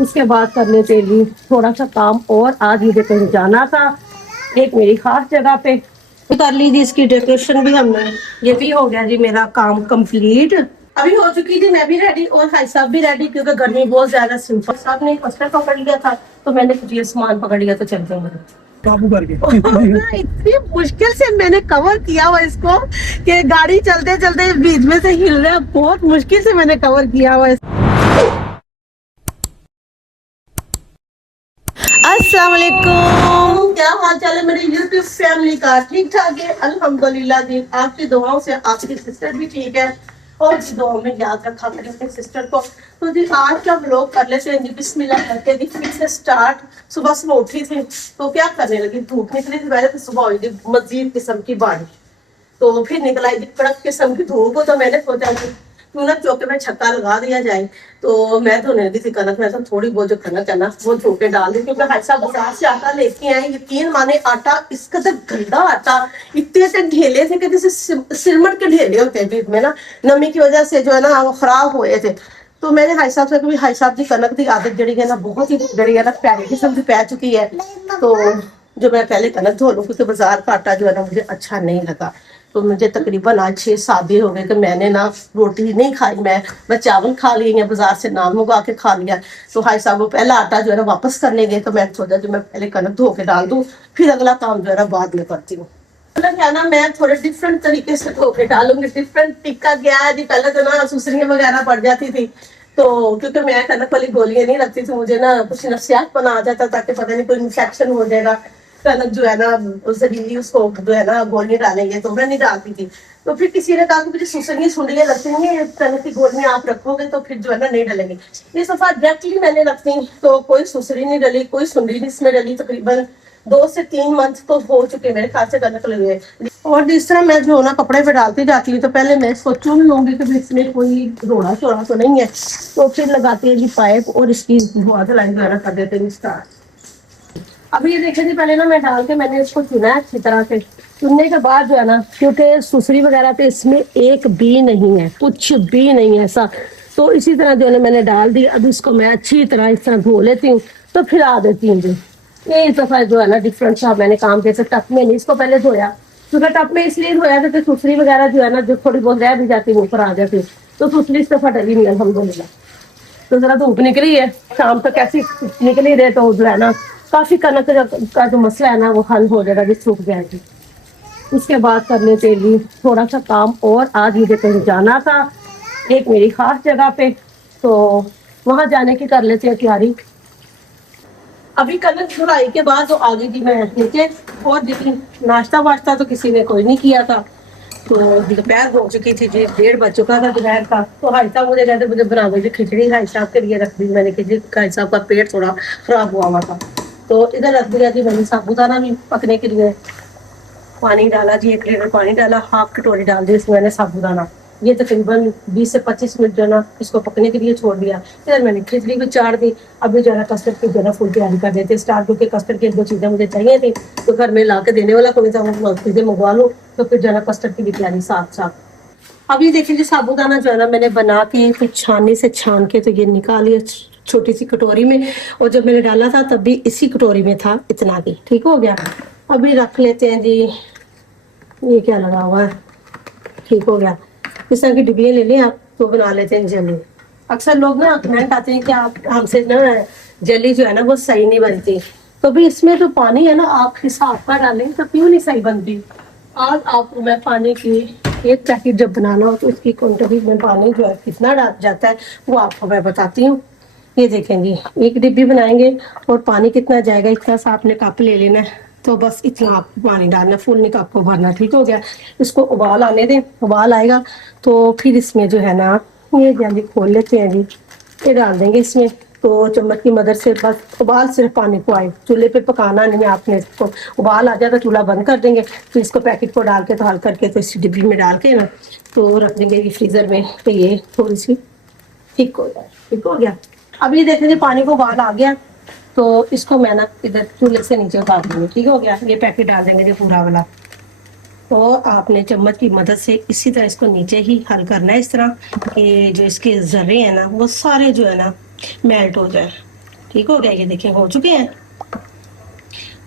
उसके बाद कर लेते जी थोड़ा सा काम और आज मुझे कहीं जाना था एक मेरी खास जगह पे। कर ली जी इसकी डेकोरेशन भी हमने, ये भी हो गया जी मेरा काम कंप्लीट। अभी हो चुकी थी मैं भी रेडी और भाई साहब भी रेडी क्योंकि गर्मी बहुत ज्यादा। सिंपल साहब ने कस्टर्ड पकड़ लिया था तो मैंने कुछ ये सामान पकड़ लिया तो चलते हैं काबू करके। इतनी मुश्किल से मैंने कवर किया हुआ इसको कि गाड़ी चलते चलते बीच में से हिल रहा है, बहुत मुश्किल से मैंने कवर किया हुआ। अस्सलाम वालेकुम, क्या हाल चाल है मेरे यूट्यूब फैमिली का? ठीक ठाक है अल्हम्दुलिल्लाह जी। आपकी दुआओं से आपकी सिस्टर भी ठीक है और दुआओं में याद रखा करें अपने सिस्टर को। तो जी आज का व्लॉग कर लेते हैं जी, बिस्मिल्लाह करके जी फिर से स्टार्ट। सुबह सुबह उठी थी तो क्या करने लगी, धूप निकली थी पहले तो सुबह हुई थी मजीद किस्म की बारिश, तो फिर निकल आई थी कड़क किस्म की धूप। तो मैंने सोचा क्यों ना चौके में छक्का लगा दिया जाए। तो मैं धोने लगी थी कनक, मैं तो थोड़ी बहुत जो कनक है ना वो धो के डाल दी क्योंकि भाई साहब बाजार से आटा लेके आए। यकीन माने आटा इसका तो गंदा आटा, इतने से ढेले थे कि जैसे सिरमट के ढेले होते हैं बीच में ना, नमी की वजह से जो है ना वो खराब हुए थे। तो मैंने भाई साहब से कभी भाई साहब की कनक की आदत जड़ी है ना बहुत ही जड़ी है ना प्यारी किस्म की पै चुकी है। तो जो मैं पहले कनक धो लूँ क्योंकि बाजार का आटा जो है ना मुझे अच्छा नहीं लगा। तो मुझे तकरीबन आज 6-7 दिन हो गए कि मैंने ना रोटी नहीं खाई, मैं चावल खा लिए या बाजार से नान मंगा के खा लिया। तो भाई साहब वो पहला आटा जो है ना वापस करने गए तो मैं सोचा जो मैं पहले कनक धो के डाल दूं फिर अगला काम जो है ना बाद में करती हूँ। क्या ना मैं थोड़े डिफरेंट तरीके से धो के डालूंगी। डिफरेंट टिक्का क्या है जी, पहले तो ना सुसरियां वगैरह पड़ जाती थी तो क्योंकि मैं कनक वाली गोलियां नहीं रखती थी, मुझे ना कुछ नफसियात बना आ जाता ताकि पता नहीं कोई इन्फेक्शन हो जाएगा। कनक जो है ना जहरीली उसको जो है ना गोलियां डालेंगे तो मैं नहीं डालती थी। तो फिर किसी ने कहा कि मुझे सुसरियां सुंडियां लगती हैं, कनक की गोलियां आप रखोगे तो फिर जो है ना नहीं डलेंगे। इस दफा डायरेक्टली मैंने रखती तो कोई सुसरी नहीं डली, कोई सुंडी नहीं इसमें डली। तकरीबन 2 से 3 मंथ तो हो चुके मेरे ख्याल से कनक लगे। और जिस तरह मैं जो ना कपड़े पे डालती जाती हूँ तो पहले मैं सोचूं लूंगी कि इसमें कोई रोड़ा चोड़ा तो नहीं है, तो फिर लगाती है जी पाइप और इसकी धुआं धलाई वगैरह कर देते हैं स्टार्ट। अभी ये देखे थी पहले ना मैं डाल के मैंने इसको चुना है अच्छी तरह से। चुनने के बाद जो है ना क्योंकि सुसरी वगैरह तो इसमें एक भी नहीं है, कुछ भी नहीं है ऐसा। तो इसी तरह जो है ना मैंने डाल दी। अब इसको मैं अच्छी तरह इस तरह धो लेती हूँ तो फिर आ देती हूँ जी। ये इस दफा जो है ना डिफरेंट सा मैंने काम किया। टप में नहीं इसको पहले धोया क्योंकि टप में इसलिए धोया था कि सुसरी वगैरह जो है ना जो थोड़ी बहुत रह भी जाती है ऊपर आ जाती। तो सुसरी इस दफा डली नहीं अल्हम्दुलिल्लाह। तो जरा धूप निकली है शाम तक ऐसी निकली रहे तो जो है ना काफी कनक का जो मसला है ना वो हल हो जाएगा जी, सूख जाएगी। उसके बाद कर लेते जी थोड़ा सा काम और आज मुझे कहीं जाना था एक मेरी खास जगह पे, तो वहां जाने की कर लेते हैं तैयारी। अभी कनक धुलाई के बाद तो आ गई थी मैं नीचे और देखी नाश्ता वाश्ता तो किसी ने कोई नहीं किया था। तो दोपहर हो चुकी थी जी, 1:30 बज चुका था दोपहर का। तो भाई साहब मुझे कहते मुझे बना दो खिचड़ी, भाई साहब के लिए रख दी मैंने खिचड़ी। भाई साहब का पेट थोड़ा खराब हुआ था तो इधर रख दिया जी मैंने साबूदाना भी पकने के लिए। पानी डाला जी, 1 लीटर पानी डाला, हाफ कटोरी डाल दी इसमें मैंने साबूदाना। ये तकरीबन 20 से 25 मिनट जो ना इसको पकने के लिए छोड़ दिया। फिर मैंने खिचड़ी भी चाड़ दी। अभी जो है कस्टर्ड की जो है फुल तैयारी कर देते स्टार्ट क्योंकि कस्टर्ड की 2 चीजें मुझे चाहिए थी तो घर में ला के देने वाला कोई था, चीजें मंगवा लो तो फिर जो है कस्टर्ड की भी तैयारी साथ साथ। अब ये देखिए जी साबूदाना जो है ना मैंने बना के फिर छाननी से छान के तो ये निकालिए छोटी सी कटोरी में, और जब मैंने डाला था तब भी इसी कटोरी में था इतना की। ठीक हो गया। अभी रख लेते हैं जी, ये क्या लगा हुआ है, ठीक हो गया। इस तरह की डिब्बियाँ ले लें आप तो बना लेते हैं जली। अक्सर लोग ना कमेंट आते हैं कि आप हमसे ना जली जो है ना वो सही नहीं बनती, तो भी इसमें जो पानी है ना आप हिसाब का डालें तो क्यों नहीं सही बनती। आज आपको मैं पानी की 1 पैकेट जब बनाना हो तो इसकी क्वांटिटी में पानी जो है कितना जाता है वो आपको मैं बताती हूँ। ये देखेंगे 1 डिब्बी बनाएंगे और पानी कितना जाएगा इतना सा आपने कप ले लेना है, तो बस इतना आपको पानी डालना, फुल नहीं कप को भरना। ठीक हो गया। इसको उबाल आने दें, उबाल आएगा तो फिर इसमें जो है ना ये जल्दी खोल लेते हैं जी, ये डाल देंगे इसमें। तो चम्मच की मदद से बस उबाल सिर्फ पानी को आए, चूल्हे पे पकाना नहीं है आपने। इसको उबाल आ जाएगा चूल्हा बंद कर देंगे, तो इसको पैकेट को डाल के तो हल करके तो इस डिब्बी में डाल के ना तो रख देंगे ये फ्रीजर में, तो ये थोड़ी सी ठीक हो जाए। ठीक हो गया। अब ये देखेंगे पानी को उबाल आ गया तो इसको मैं ना इधर चूल्हे से नीचे उतार दूंगी। ठीक हो गया। ये पैकेट डाल देंगे जो पूरा वाला, तो आपने चम्मच की मदद से इसी तरह इसको नीचे ही हल करना है इस तरह कि जो इसके जर्रे हैं ना वो सारे जो है ना मेल्ट हो जाए। ठीक हो गया, ये देखिए हो चुके हैं।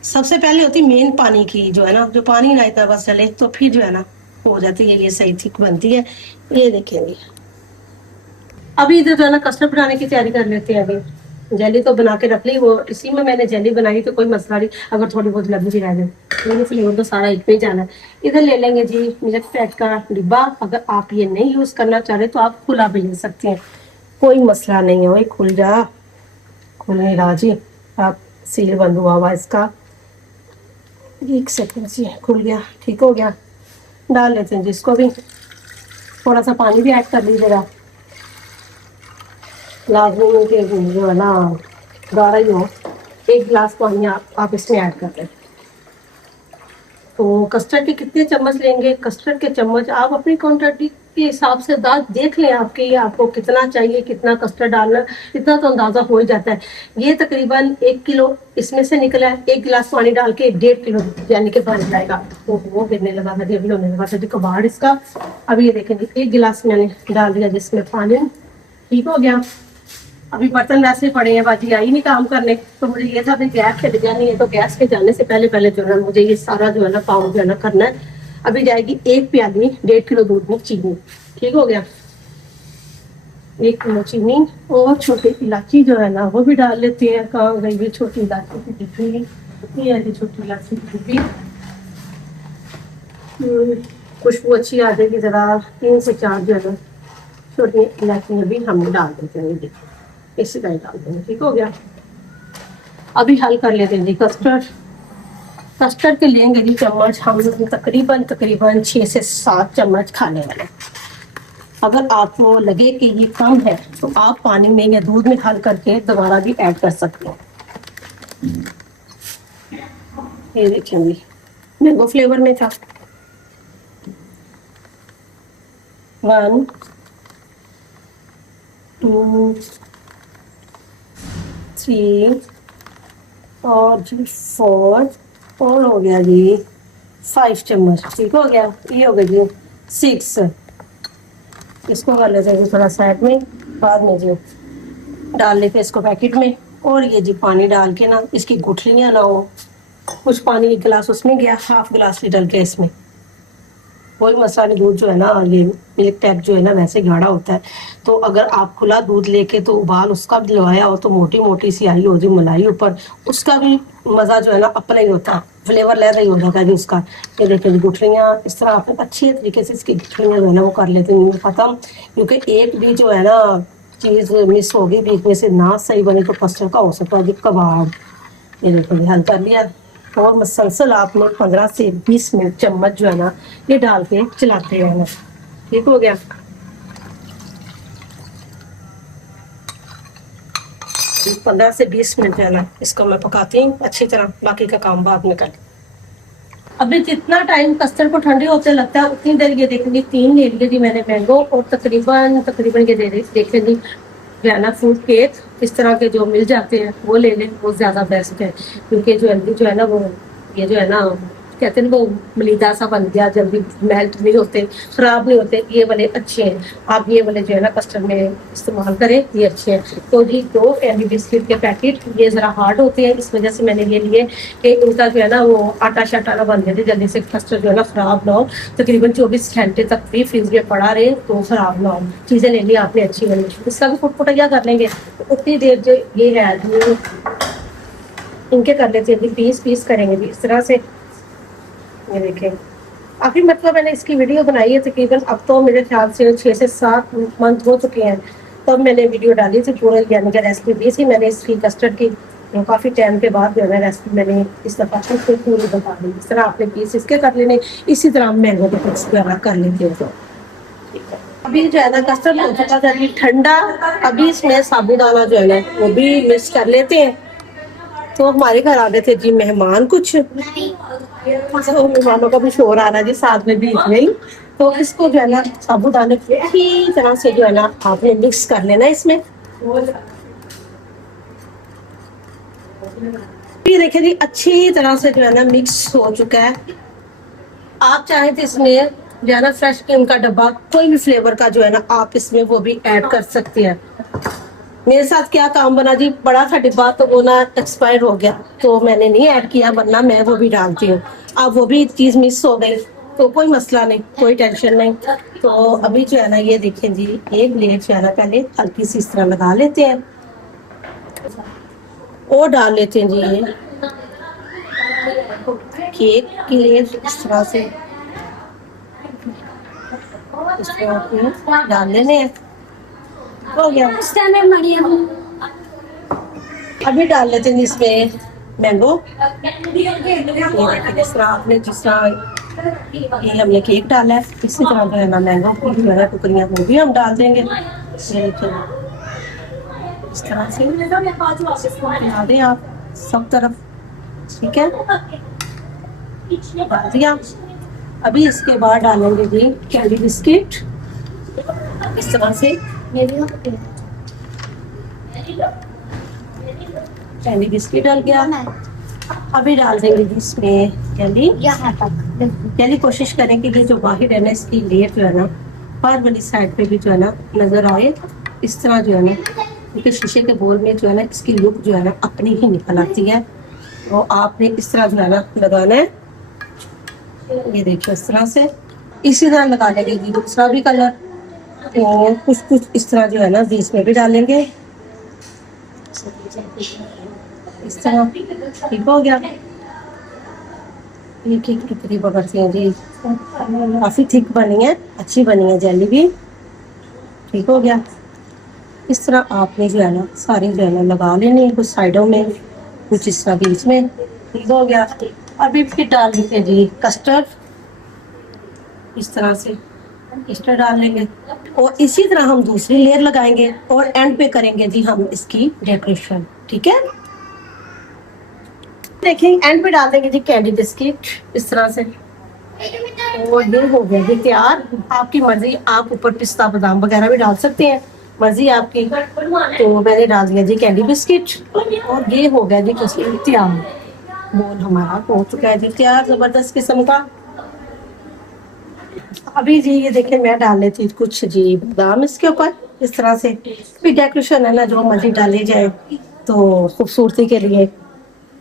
सबसे पहले होती मेन पानी की जो है ना, जो पानी ना इतना बस चले तो फिर जो है ना हो जाती है ये सही ठीक बनती है। ये देखेंगे अभी इधर जो है ना कस्टर्ड बनाने की तैयारी कर लेते हैं। अभी जेली तो बना के रख ली, वो इसी में मैंने जेली बनाई तो कोई मसला नहीं, अगर थोड़ी बहुत लगी भी रह जाए फ्लेवर तो सारा एक पे ही जाना है। इधर ले लेंगे जी मिल्क फैट का डिब्बा। अगर आप ये नहीं यूज करना चाह रहे तो आप खुला भी ले सकते हैं, कोई मसला नहीं है। वही खुल जा, खुल नहीं रहा जी, आप सील बंद हुआ हुआ इसका। एक सेकंड जी, खुल गया, ठीक हो गया। डाल लेते हैं जिसको भी, थोड़ा सा पानी भी ऐड कर लीजिएगा, लाजमी है कि जो है ना गाढ़ा ही हो। 1 गिलास पानी आप इसमें ऐड कर लें। तो कस्टर्ड के कितने चम्मच लेंगे? कस्टर्ड के चम्मच आप अपनी क्वांटिटी के हिसाब से देख लें आपके, आपको कितना चाहिए, कितना कस्टर्ड डालना, इतना तो अंदाजा हो ही जाता है। ये तकरीबन 1 किलो इसमें से निकला है। 1 गिलास पानी डाल के 1.5 किलो यानी कि बन जाएगा। तो वो गिरने लगा था, अभी होने लगा था कबाड़ इसका। अब ये देखेंगे 1 गिलास मैंने डाल दिया जिसमें पानी, ठीक हो गया। अभी बर्तन वैसे पड़े हैं, बाजी आई नहीं काम करने, तो मुझे ये था कि गैस चली जानी है, तो गैस के जाने से पहले पहले जो है मुझे ये सारा जो है ना काम जो है ना करना है। अभी जाएगी 1 प्याली 1.5 किलो दूध में चीनी, ठीक हो गया। 1 किलो चीनी और छोटी इलायची जो है ना वो भी डाल लेते हैं। कहाँ गई भी छोटी इलायची की डिब्बी, ये छोटी इलायची की डिब्बी। खुशबू अच्छी आ जाएगी, जरा 3 से 4 जो है ना छोटी इलायची भी हम डाल देते हैं। देखिए इसी तरह डाल देंगे, ठीक हो गया। अभी हल कर लेते हैं जी कस्टर्ड। कस्टर्ड के लेंगे जी चम्मच हम तकरीबन 6 से 7 चम्मच खाने वाले। अगर आपको लगे कि ये कम है तो आप पानी में या दूध में हल करके दोबारा भी ऐड कर सकते हैं। ये देखेंगे मैंगो फ्लेवर में था। 1 2 3 और जी 4 और हो गया जी 5 चम्मच, ठीक हो गया। ये हो गया जी 6। इसको कर लेते हैं थोड़ा साइड में, बाद में जी डाल लेते हैं इसको पैकेट में। और ये जी पानी डाल के ना इसकी गुठलियाँ ना हो, कुछ पानी 1 गिलास उसमें गया, 1/2 गिलास भी डल के इसमें, कोई मसला नहीं। दूध जो है ना ये मिल्क टैप जो है ना वैसे गाढ़ा होता है, तो अगर आप खुला दूध लेके तो उबाल उसका भी लगाया हो तो मोटी मोटी सी आई हो जी मलाई ऊपर, उसका भी मज़ा जो है ना अपना ही होता है, फ्लेवर ले रही हो जाता है जी उसका। ये देखिए गुठलियाँ इस तरह आपने अच्छी तरीके से इसकी गुठलियाँ जो है ना वो कर लेते हैं ख़त्म, क्योंकि एक भी जो है ना चीज़ मिस होगी बीच में से ना सही बने तो कस्टर्ड का हो सकता है जी कबाब। ये देखिए हल कर लिया। और मसलसल आपने 15 से 20 मिनट चम्मच जो है ना ये डाल के चलाते रहना, ठीक हो गया। अभी 15 से 20 मिनट जो है ना इसको मैं पकाती हूँ अच्छी तरह, बाकी का काम बाद में कर। अभी जितना टाइम कस्टर्ड को ठंडे होते लगता है उतनी देर ये देखेंगे 3 ले लिए जी मैंने मैंगो, और तकरीबन ये देखेंगे जो है ना फ्रूट केक इस तरह के जो मिल जाते हैं वो ले लें, वो ज़्यादा बेस्ट है। क्योंकि ज्वेलरी जो है ना वो ये जो है ना कहते हैं वो मलीदा सा बन गया, जल्दी मेल्ट नहीं होते, ख़राब नहीं होते, ये वाले अच्छे हैं। आप ये वाले जो है ना कस्टर्ड में इस्तेमाल करें, ये अच्छे हैं। तो जी 2 फैमिली बिस्किट के पैकेट, ये ज़रा हार्ड होते हैं इस वजह से मैंने ये लिए कि उनका जो है ना वो आटा शाटा ना बन जाते, जल्दी से कस्टर्ड जो है ना ख़राब ना हो। तकरीबन 24 घंटे तक भी फ्रिज में पड़ा रहे तो ख़राब ना हो। चीज़ें ले ली आपने अच्छी वाली, इसका भी फुटफुटिया कर लेंगे। उतनी देर जो ये है इनके कर लेते हैं, पीस करेंगे भी इस तरह से। ये देखें काफ़ी मतलब मैंने इसकी वीडियो बनाई है तकरीबन, अब तो मेरे ख्याल से 6 से 7 मंथ हो चुके हैं तब मैंने वीडियो डाली थी पूरा, यानी कि रेसिपी दी थी मैंने इसकी कस्टर्ड की। काफ़ी टाइम के बाद जो है रेसिपी मैंने इस दफ़ा पूरी बता दी। इस तरह आपने पीस इसके कर लेने, इसी तरह मैंगो के पीस कर लेते हो। तो अभी जो है ना कस्टर्ड हो चुका था ठंडा, अभी इसमें साबुदाना जो है ना वो भी मिक्स कर लेते हैं। तो हमारे घर आ गए थे जी मेहमान कुछ, तो मेहमानों का भी शोर आ रहा है जी साथ में बीच में ही। तो इसको जो है ना साबुदाने अच्छी तरह से जो है ना आपने मिक्स कर लेना इसमें। ये देखिए जी अच्छी तरह से जो है ना मिक्स हो चुका है। आप चाहें तो इसमें जो है ना फ्रेश क्रीम का डब्बा कोई भी फ्लेवर का जो है ना आप इसमें वो भी ऐड कर सकते हैं। मेरे साथ क्या काम बना जी, बड़ा था डिब्बा तो वो ना एक्सपायर हो गया, तो मैंने नहीं ऐड किया, वरना मैं वो भी डालती हूँ। अब वो भी चीज़ मिस हो गई तो कोई मसला नहीं, कोई टेंशन नहीं। तो अभी जो है ना ये देखें जी, एक लेयर जो है ना पहले हल्की सी इस तरह लगा लेते हैं और डाल लेते हैं जी ये केक की लेयर इस तरह से, इस तरह के डाल लेने हैं। हो गया। अभी डाल लेते हैं इसमें मैंगो। इस तरह आपने जिस तरह ये हमने केक डाला है, इसी तरह जो है ना मैंगो की जो है ना टुकड़ियाँ वो भी हम डाल देंगे। ये तो इस तरह से बना दें आप सब तरफ, ठीक है, डाल दिया। अभी इसके बाद डालेंगे जी कैंडी बिस्किट इस तरह से, कैंडी बिस्किट डाल गया। अभी डाल देंगे जी इसमें कैंडी, कैंडी कोशिश करेंगे कि जो बाहर है ना इसकी लेयर जो है ना बाहर वाली साइड पे भी जो है ना नजर आए, इस तरह जो है ना, क्योंकि शीशे के बोल में जो है ना इसकी लुक जो है ना अपनी ही निकल आती है। तो आपने इस तरह जो है ना लगाना है, ये देखिए इस तरह से, इसी तरह लगा लेंगे जी दूसरा भी कलर। तो कुछ कुछ इस तरह जो है ना जी इसमें भी डालेंगे इस तरह, ठीक हो गया। ये केक कितनी पकड़ती है जी, काफी थिक बनी है, अच्छी बनी है जेली भी, ठीक हो गया। इस तरह आपने जो है ना सारी जो है ना लगा लेनी है, कुछ साइडों में कुछ इस तरह बीच में, ठीक हो गया। अभी फिर डाल देते हैं जी कस्टर्ड, इस तरह से कस्टर्ड डाल लेंगे और इसी तरह हम दूसरी लेयर लगाएंगे और एंड पे करेंगे जी हम इसकी डेकोरेशन, ठीक है। देखिए एंड पे डाल देंगे जी कैंडी बिस्किट इस तरह से, और ये हो गया जी तैयार। आपकी मर्जी, आप ऊपर पिस्ता बादाम वगैरह भी डाल सकते हैं, मर्जी आपकी। तो मैंने डाल दिया जी कैंडी बिस्किट और ये हो गया जी कस्टर्ड तैयार। बोल हमारा हो चुका है जी तैयार, जबरदस्त किस्म का। अभी जी ये देखिए मैं डाल लेती हूँ कुछ जी बादाम इसके ऊपर इस तरह से, भी डेकोरेशन है ना जो मर्जी डाले जाए तो खूबसूरती के लिए।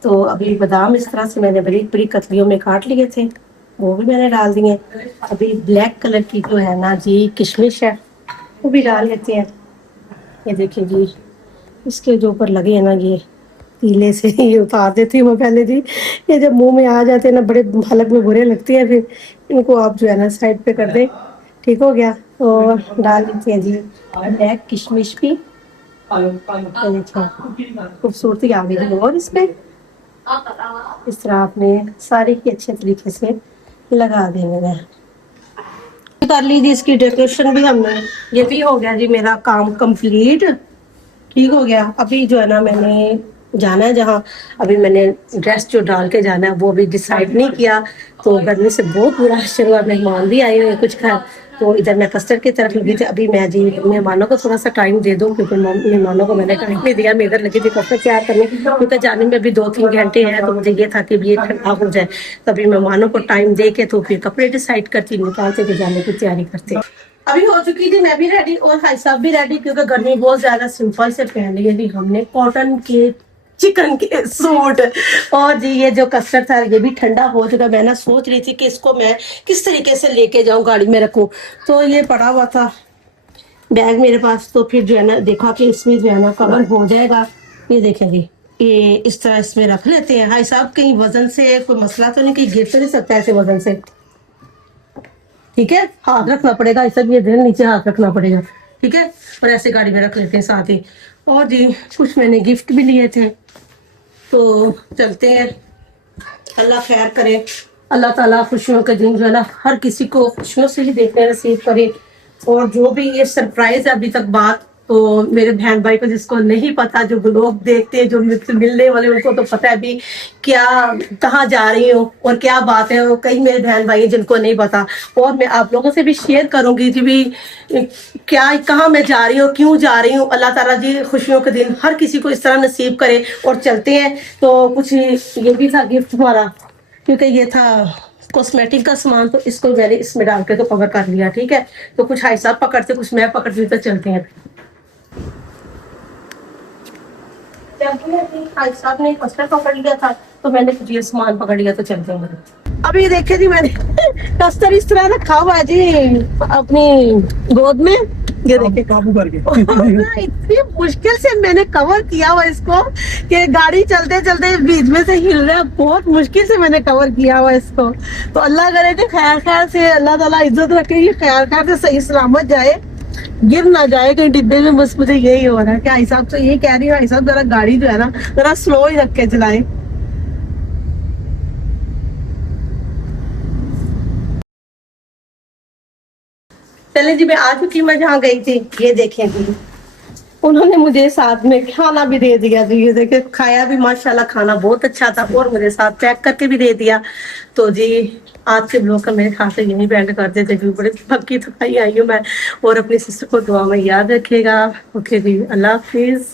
तो अभी बादाम इस तरह से मैंने बड़ी बड़ी कतलियों में काट लिए थे, वो भी मैंने डाल दिए। अभी ब्लैक कलर की जो है ना जी किशमिश है वो भी डाल लेते हैं। ये देखिए जी इसके जो ऊपर लगे हैं ना ये पीले से ये उतार देती हूँ मैं पहले जी, ये जब मुंह में आ जाते हैं ना बड़े हलक में बुरे लगते हैं, फिर इनको आप जो है ना साइड पे कर दें, ठीक हो गया। और डाल देते हैं जी ब्लैक किशमिश भी, खूबसूरती आ गई और इसमें इस तरह आपने सारी की अच्छे तरीके से लगा देना है। कर लीजिए इसकी डेकोरेशन भी हमने, ये भी हो गया जी मेरा काम कंप्लीट, ठीक हो गया। अभी जो है ना मैंने जाना है जहाँ, अभी मैंने ड्रेस जो डाल के जाना है वो अभी डिसाइड नहीं किया। तो गर्मी से बहुत बुरा हाल हुआ, मेहमान भी आए हुए हैं कुछ घर, तो इधर मैं कस्टर्ड की तरफ लगी थी। अभी मैं जी मेहमानों को थोड़ा सा टाइम दे दूँ, क्योंकि मेहमानों को मैंने टाइम नहीं दिया, मैं इधर लगी थी कस्टर्ड तैयार करने, क्योंकि जाने में अभी 2-3 घंटे हैं। तो मुझे ये था कि ये ठंडा हो जाए, तभी मेहमानों को टाइम दे के तो फिर कपड़े डिसाइड करती, निकालते थे जाने की तैयारी करते। अभी हो चुकी थी मैं भी रेडी और भाई साहब भी रेडी, क्योंकि गर्मी बहुत ज्यादा। सिंपल से पहन लिए थी हमने कॉटन के चिकन के सूट, और जी ये जो कस्टर्ड था ये भी ठंडा हो चुका। मैं ना सोच रही थी कि इसको मैं किस तरीके से लेके जाऊं, गाड़ी में रखूं, तो ये पड़ा हुआ था बैग मेरे पास। तो फिर जो है ना देखा कि इसमें जो है ना कवर हो जाएगा। ये देखें जी ये इस तरह इसमें रख लेते हैं। भाई साहब कहीं वजन से कोई मसला तो नहीं, कहीं गिर तो नहीं सकता ऐसे वजन से, ठीक है। हाथ रखना पड़ेगा, इस ये दिन नीचे हाथ रखना पड़ेगा, ठीक है। और ऐसे गाड़ी में रख लेते हैं साथ ही। और जी कुछ मैंने गिफ्ट भी लिए थे, तो चलते हैं। अल्लाह खैर करे, अल्लाह ताला खुशियों के दिन जो है ना हर किसी को खुशियों से ही देखने नसीब करे। और जो भी ये सरप्राइज है अभी तक बात, तो मेरे बहन भाई को जिसको नहीं पता, जो लोग देखते हैं जो मुझसे मिलने वाले, उनको तो पता है भी क्या कहाँ जा रही हूँ और क्या बात है। और कई मेरे बहन भाई जिनको नहीं पता, और मैं आप लोगों से भी शेयर करूंगी कि भी क्या कहाँ मैं जा रही हूँ, क्यों जा रही हूँ। अल्लाह ताला जी खुशियों के दिन हर किसी को इस तरह नसीब करे। और चलते हैं। तो कुछ ये भी था गिफ्ट हमारा, क्योंकि ये था कॉस्मेटिक का सामान, तो इसको मैंने इसमें डाल के तो कवर कर लिया, ठीक है। तो कुछ भाई साहब पकड़ते, कुछ मैं पकड़ती, तो चलते हैं। कहती है कि भाई साहब ने कस्टर्ड पकड़ लिया था, तो मैंने कुछ ये सामान पकड़ लिया, तो चलते हैं मेरे। अभी देखे जी मैंने कस्टर्ड इस तरह रखा हुआ है जी अपनी गोद में, ये देखे काबू करके इतनी मुश्किल से मैंने कवर किया हुआ इसको कि गाड़ी चलते चलते बीच में से हिल रहा है, बहुत मुश्किल से मैंने कवर किया हुआ इसको। तो अल्लाह करे कि खैर खैर से अल्लाह ताला इज्जत रखे, ये खैर खैर से सही सलामत जाए, गिर ना जाए कहीं डिब्बे में। बस मुझे यही हो रहा है कि भाई साहब तो ये कह रही है, भाई साहब जरा गाड़ी जो है ना जरा स्लो ही रख के चलाएं। चले जी, मैं आ चुकी, मैं जहाँ गई थी, ये देखें जी उन्होंने मुझे साथ में खाना भी दे दिया जी, ये देखे खाया भी, माशाल्लाह खाना बहुत अच्छा था, और मुझे साथ पैक करके भी दे दिया। तो जी आज के ब्लॉग का मेरे ख्याल से यहीं बैंड करते थे जी, बड़े थकी थकाई आई हूँ मैं, और अपनी सिस्टर को दुआ में याद रखिएगा। ओके जी, अल्लाह हाफिज।